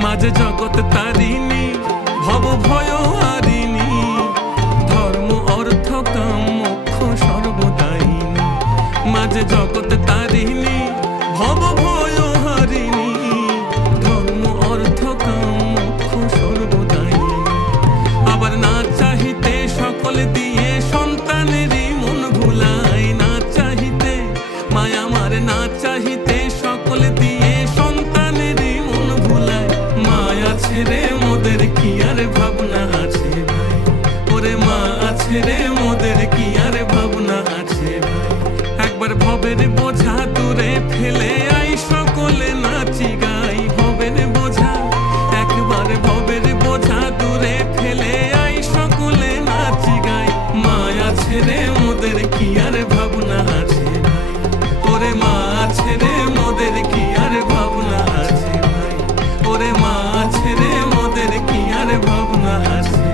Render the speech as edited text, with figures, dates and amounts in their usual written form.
মাঝে জগৎ তারিণী ভব ভয় হারিণী, ধর্ম অর্থ কাম মোক্ষ সর্বদায়িনী। মাঝে জগৎ তারিণী ভব ভয় হারিণী, ধর্ম অর্থ কাম মোক্ষ সর্বদায়িনী। আবার না চাহিতে সকল দিয়ে সন্তানেরই মন ভুলাই, না চাহিতে মায়া আমার না চাহিতে সকল দিয়ে সন্তানেরই মন ভুলাই। মায়া ছেড়ে মোদের কি আর ভাবনা আছে ভাই, ওরে মা আছে রে মোদের কি আর ভাবনা আছে ভাই। একবার ভবের বোঝা দূরে ফেলে আই সকলে নাচি গাই, ভবের বোঝা একবার ভবের বোঝা দূরে ফেলে আই সকলে নাচি গাই। মায়া ছেড়ে মোদের কি আর ভাবনা আছে ভাই, ওরে মা ছেড়ে মোদের কি আর ভাবনা আছে ভাই, ওরে মা ছেড়ে মোদের কি আর ভাবনা আছে।